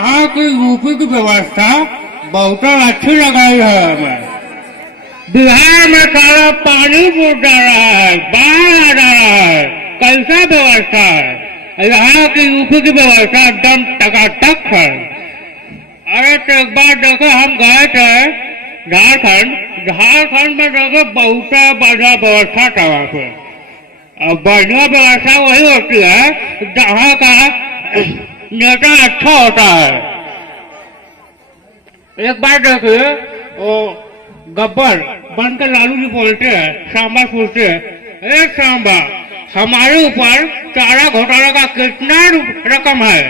यहाँ की यूपी की व्यवस्था बहुत अच्छी लगाई है हमें। बिहार में सारा पानी फूट जा रहा है, बाढ़ आ जा रहा है, कैसा व्यवस्था है। यहाँ की यूपी की व्यवस्था एकदम टकाटक है। अरे तो एक बार देखो हम गए थे झारखंड में देखो बहुत बढ़िया व्यवस्था था वहाँ पे। अब बढ़िया व्यवस्था वही होती है जहाँ का नेता अच्छा होता है। एक बार देखिए वो गब्बर बन के लालू जी बोलते हैं, सांबा पूछते हैं, ए सांबा हमारे ऊपर चारा घोटाला का कितना रकम है?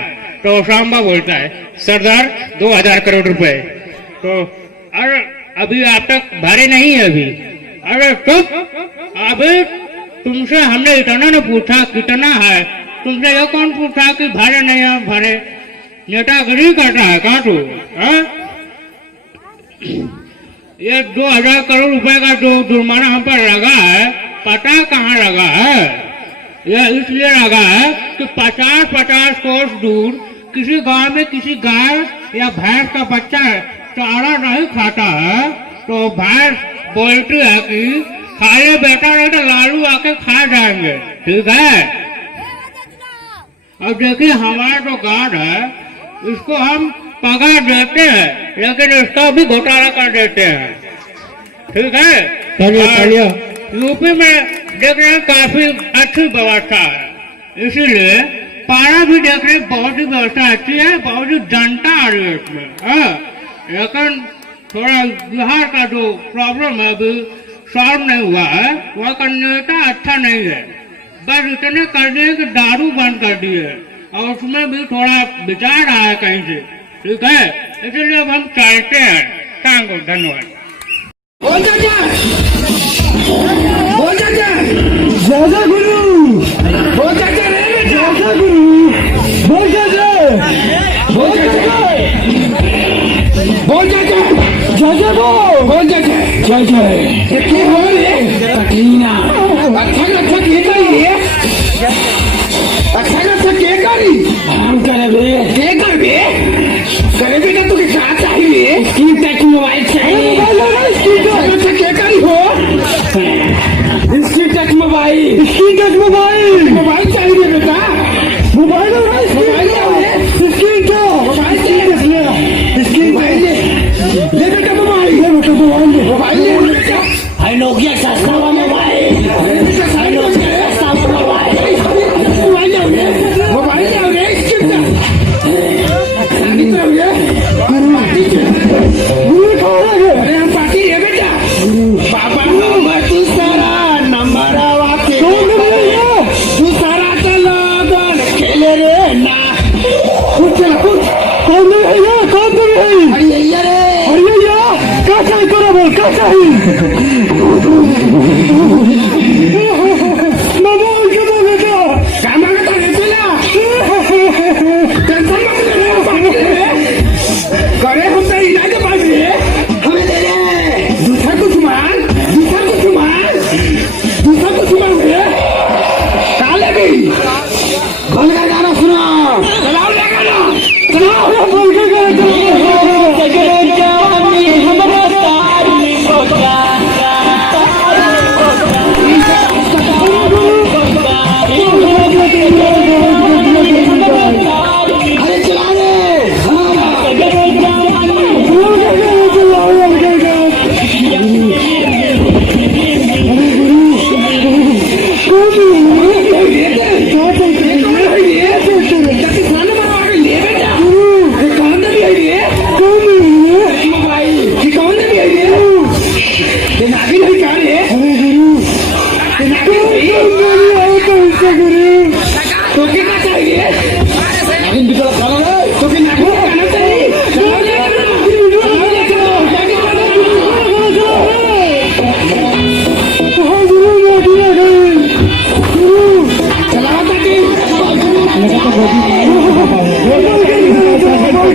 तो सांबा बोलता है, सरदार 2000 करोड़ रुपए। तो अरे अभी आप तक भरे नहीं है अभी। अरे चुप, अभी तुमसे हमने इतना न पूछा कितना है, तुमसे ये कौन पूछा कि भरे नहीं है भरे? नेतागिरी करता है कहा तू? ये 2000 करोड़ रुपए का जो जुर्माना हम पर लगा है, पता कहाँ लगा है? यह इसलिए लगा है कि 50-50 कोस दूर किसी गांव में किसी गाय या भैंस का बच्चा चारा नहीं खाता है, तो भैंस बोलती है कि खाए बेटा नहीं तो लालू आके खा जाएंगे, ठीक है? अब देखिए हमारा जो गार्ड है इसको हम पगार देते हैं, लेकिन इसका भी घोटाला कर देते हैं, ठीक है? यूपी में देखने में काफी अच्छी व्यवस्था है, इसीलिए पारा भी देखने में बहुत ही व्यवस्था अच्छी है, बहुत ही जनता आ रही है इसमें। लेकिन थोड़ा बिहार का जो प्रॉब्लम है अभी सॉल्व नहीं हुआ है, वह का नेता अच्छा नहीं है। बस इतने कर दिए कि दारू बंद कर दिए और उसमें भी थोड़ा विचार आया है कहीं से, ठीक है? इसलिए अब हम चाहते हैं। थैंक यू, धन्यवाद। जय गुरु, बोल जय रे, जय गुरु, बोल जय, बोल जय, बोल जय, जय बोल जय, जय जय। क्या हो रे? कटीना अच्छा के करी, अच्छा के करी, हम करबे के करबे करबे ना, तुझे क्या चाहिए? स्क्रीन टच मोबाइल चाहिए। अच्छा के करी हो? Screen touch mobile, screen touch mobile, mobile चाहिए बेटा, मोबाइल स्क्रीन का मोबाइल चाहिए, स्क्रीन मोबाइल ले बेटा, मोबाइल ले बेटा, मोबाइल ले बेटा, आई नोकिया सस्ता वाला मोबाइल, आई नोकिया सस्ता वाला मोबाइल, मोबाइल ले रे स्क्रीन का नहीं तो ये अरे हम पार्टी है बेटा, बाबा नंबर दूसरा नंबर आवाज़ दूसरा तो लोगन खेले रे ना कुछ कौन नहीं है ये, कौन नहीं है? अरे ये रे, अरे ये क्या चाहिए तेरा, बोल क्या चाहिए? करे हम तो इलाज पास हमें दे दे, दूसरा कुछ मान, दूसरा कुछ मान, दूसरा कुछ मान हुए काले भी बोल का गाना सुना, चलाओ ले गाना, चलाओ बोल के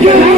चला